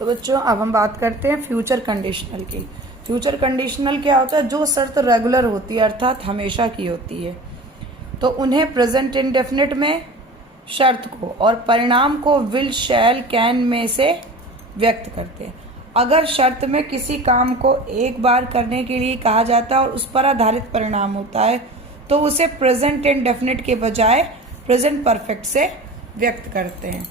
तो बच्चों अब हम बात करते हैं फ्यूचर कंडीशनल की। फ्यूचर कंडीशनल क्या होता है? जो शर्त रेगुलर होती है अर्थात हमेशा की होती है, तो उन्हें प्रेजेंट इंडेफिनिट में शर्त को और परिणाम को विल, शैल, कैन में से व्यक्त करते हैं। अगर शर्त में किसी काम को एक बार करने के लिए कहा जाता है और उस पर आधारित परिणाम होता है तो उसे प्रेजेंट इंडेफिनिट के बजाय प्रेजेंट परफेक्ट से व्यक्त करते हैं।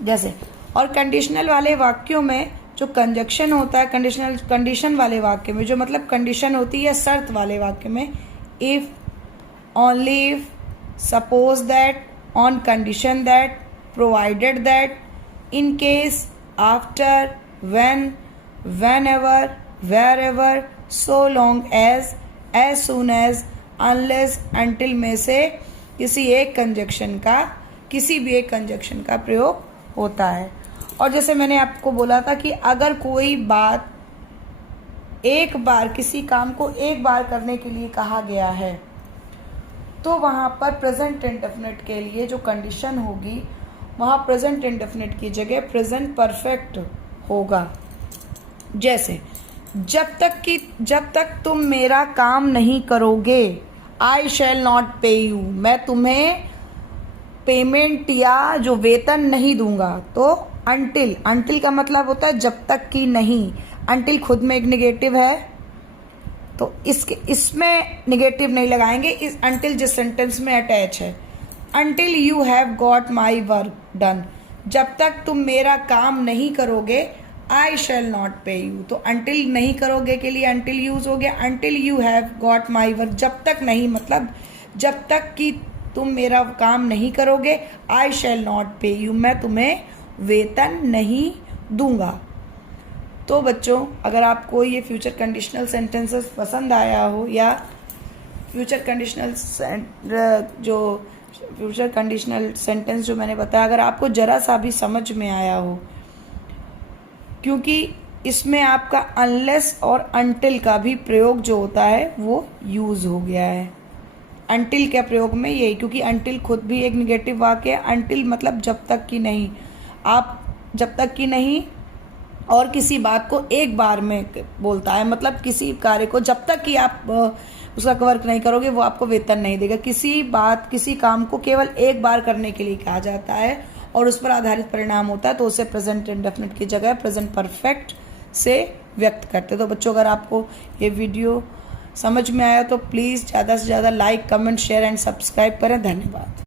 जैसे और कंडीशनल वाले वाक्यों में जो कंजक्शन होता है, कंडीशन वाले वाक्य में जो मतलब कंडीशन होती है शर्त वाले वाक्य में, if, only if, suppose that, on condition that, provided that, in case, after, when, whenever, wherever, so long as soon as, unless, until में से किसी भी एक कंजक्शन का प्रयोग होता है। और जैसे मैंने आपको बोला था कि अगर कोई बात एक बार, किसी काम को एक बार करने के लिए कहा गया है तो वहाँ पर प्रेजेंट इंडेफिनिट के लिए जो कंडीशन होगी वहाँ प्रेजेंट इंडेफिनिट की जगह प्रेजेंट परफेक्ट होगा। जैसे जब तक तुम मेरा काम नहीं करोगे, आई शैल नॉट पे यू, मैं तुम्हें पेमेंट या जो वेतन नहीं दूंगा। तो अंटिल का मतलब होता है जब तक कि नहीं। अंटिल खुद में एक निगेटिव है तो इसमें निगेटिव नहीं लगाएंगे। इस अंटिल जिस सेंटेंस में अटैच है, until you have got my work done, जब तक तुम मेरा काम नहीं करोगे, आई शैल नॉट पे यू। तो अंटिल नहीं करोगे के लिए अंटिल यूज हो गया। Until you have got my work, जब तक नहीं मतलब जब तक कि तुम मेरा काम नहीं करोगे, आई शैल नॉट पे यू, मैं तुम्हें वेतन नहीं दूंगा। तो बच्चों अगर आपको ये फ्यूचर कंडीशनल सेंटेंसेस पसंद आया हो या फ्यूचर कंडीशनल सेंटेंस जो मैंने बताया अगर आपको जरा सा भी समझ में आया हो, क्योंकि इसमें आपका अनलेस और अनटिल का भी प्रयोग जो होता है वो यूज हो गया है। अनटिल के प्रयोग में यही, क्योंकि अनटिल खुद भी एक निगेटिव वाक्य है। अनटिल मतलब जब तक कि नहीं, आप जब तक कि नहीं और किसी बात को एक बार में बोलता है, मतलब किसी कार्य को जब तक कि आप उसका वर्क नहीं करोगे वो आपको वेतन नहीं देगा। किसी काम को केवल एक बार करने के लिए कहा जाता है और उस पर आधारित परिणाम होता है तो उसे प्रेजेंट इंडेफिनिट की जगह प्रेजेंट परफेक्ट से व्यक्त करते हैं। तो बच्चों अगर आपको ये वीडियो समझ में आया तो प्लीज़ ज़्यादा से ज़्यादा like, comment, share and subscribe करें। धन्यवाद।